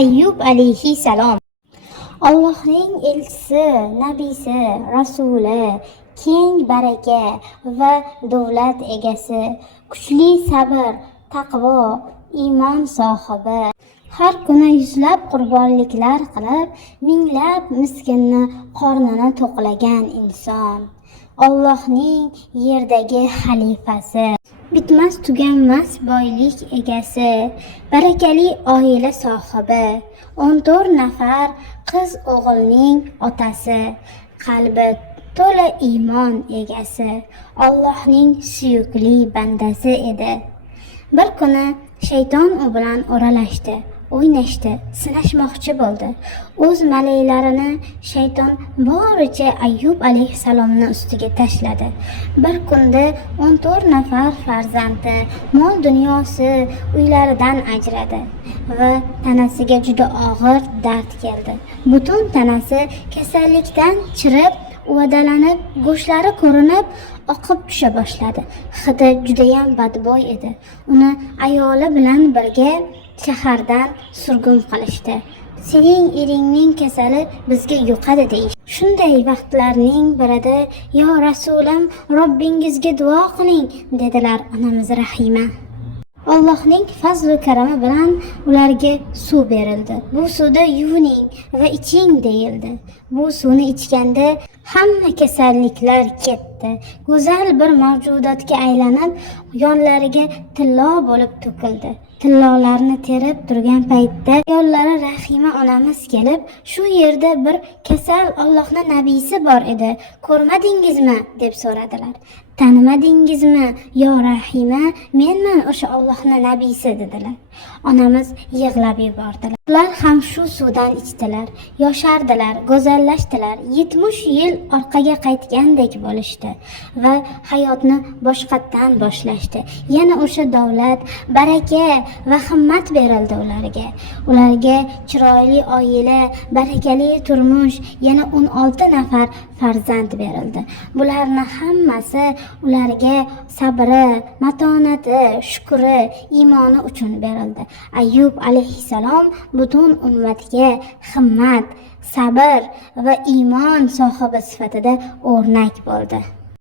Ayyub alayhissalom. Allohning elchisi, nabiysi, rasuli, keng baraka va davlat egasi, kuchli sabr, taqvo, iymon sohibi, har kuni yuzlab qurbonliklar qilib, minglab miskinni qornini to'qlagan inson, Allohning yerdagi xalifasi, bitmas tuganmas boylik egasi, barakali oila sohibi, 14 nafar qiz o'g'ilning otasi, qalbi to'la iymon egasi, Allohning suyukli bandasi edi. Bir kuni shayton u bilan o'ralashdi, o'ynashdi, sinashmoqchi bo'ldi. O'z malaylarini shayton boricha Ayyub alayhissalomni ustiga tashladi. Bir kunda 14 nafar farzandi, mol dunyosi, uylaridan ajradi va tanasiga juda og'ir dard keldi. Butun tanasi kasallikdan chirib, uvadalanib, go'shtlari ko'rinib, oqib tusha boshladi. Hidi judayam badbo'y edi. Uni ayoli bilan birga shahardan surgun qilishdi. Sening eringning kasali bizga yuqadi deyish. Shunday vaqtlarning birida, yo Rasulim, Robbingizga duo qiling, dedilar onamiz Rahima. Allohning fazl va karami bilan ularga suv berildi. Bu suvda yuvining va iching deyildi. Bu suvni ichganda hamma kasalliklar ketdi. Go'zal bir mavjudotga aylanib, yonlariga tillo bo'lib to'kildi. Tillolarni terib turgan paytda yollari Rahima onamiz kelib, shu yerda bir kasal Allohning nabiysi bor edi. Ko'rmadingizmi deb so'radilar. Tanimadingizmi yo Rahima? Menman o'sha Allohning nabiysi dedilar. Onamiz yig'lab yubordilar. Ular ham shu suvdan ichdilar, yoshardilar, go'zallashdilar. 70 yil orqaga qaytgandek bo'lishdi va hayotni boshqatdan boshlashdi. Yana o'sha davlat, baraka va himmat berildi ularga. Ularga chiroyli oila, barakali turmush, yana 16 nafar farzand berildi. Bularning hammasi ularga sabri, matonati, shukri, iymoni uchun berildi. Ayyub alayhissalom butun ummatga himmat, sabr va iymon sohibi sifatida o'rnak bo'ldi.